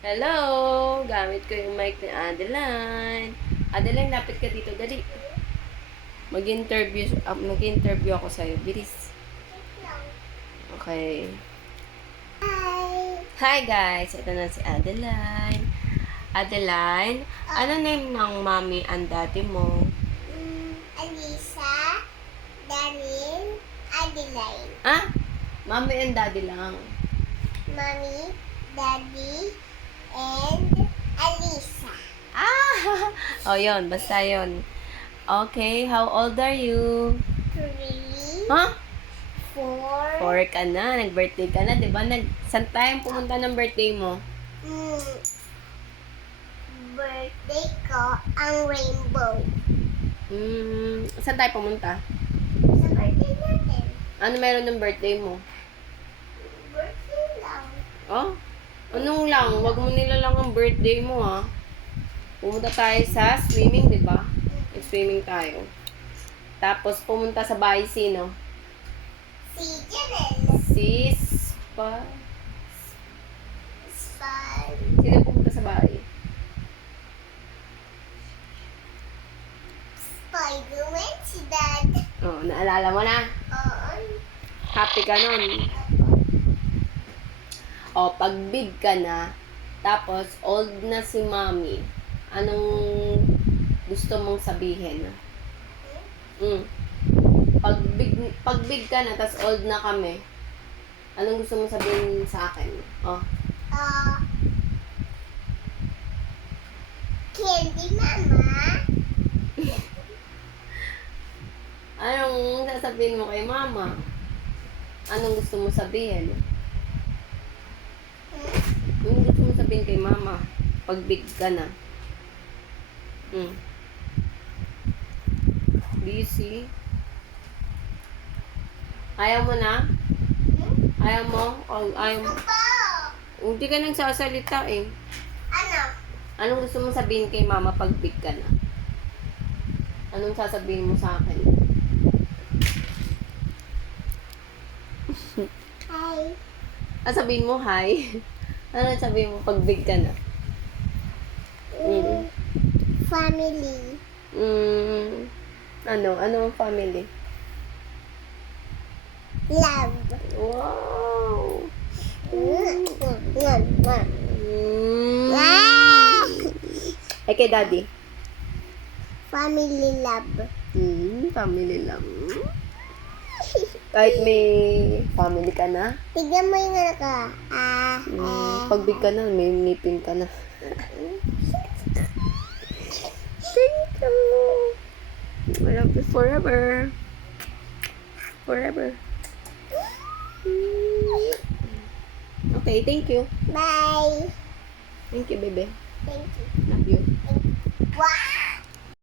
Hello! Gamit ko yung mic ni Adeline. Adeline, lapit ka dito. Dali. Mag-interview ako sa'yo. Bilis. Okay. Hi! Hi guys! Ito na si Adeline. Adeline, ano name ng mommy and daddy mo? Alisa, Daryl, Adeline. Ah? Mommy and daddy lang. Mommy, Daddy, and Alisa. Ah! Oh, yun. Basta yun. Okay, how old are you? 3, Huh? 4, 4 ka na. Nag-birthday ka na, di ba? Saan tayo pumunta ng birthday mo? birthday ko ang rainbow. Saan tayo pumunta? Sa birthday natin. Ano meron ng birthday mo? Birthday lang. Oh? Anong lang? Wag mo nilalang ang birthday mo, ha? Pumunta tayo sa swimming, di ba? Swimming tayo. Tapos pumunta sa bahay sino? Si Janelle. Sino pumunta sa bahay? Spider-Man, si Dad. Oh, naalala mo na? Oo. Happy ka nun. O, pag big ka na, tapos old na si mommy, anong gusto mong sabihin? Pag big ka na, tapos old na kami, anong gusto mong sabihin sa akin? Oh, Candy Mama. anong sasabihin mo kay mama? Anong gusto mong sabihin? Anong gusto mong sabihin kay mama? Pag big ka na. Busy? Ayaw mo na? Ayaw mo? O, ayaw mo? Hindi ka nagsasalita eh. Ano? Anong gusto mong sabihin kay mama pag big ka na? Anong sasabihin mo sa akin? Hi. Sabihin mo hi? Ano sabihin mo pag big ka na? Family. Ano ang family? Love. Wow! Ay, kay daddy? Family love. Family lang. Kahit may family ka na, Tignan mo yung ano ka. pag big ka na, may ngipin ka na. Thank you. I love you forever. Forever. Okay, thank you. Bye. Thank you, baby. Thank you. Love you. Wow.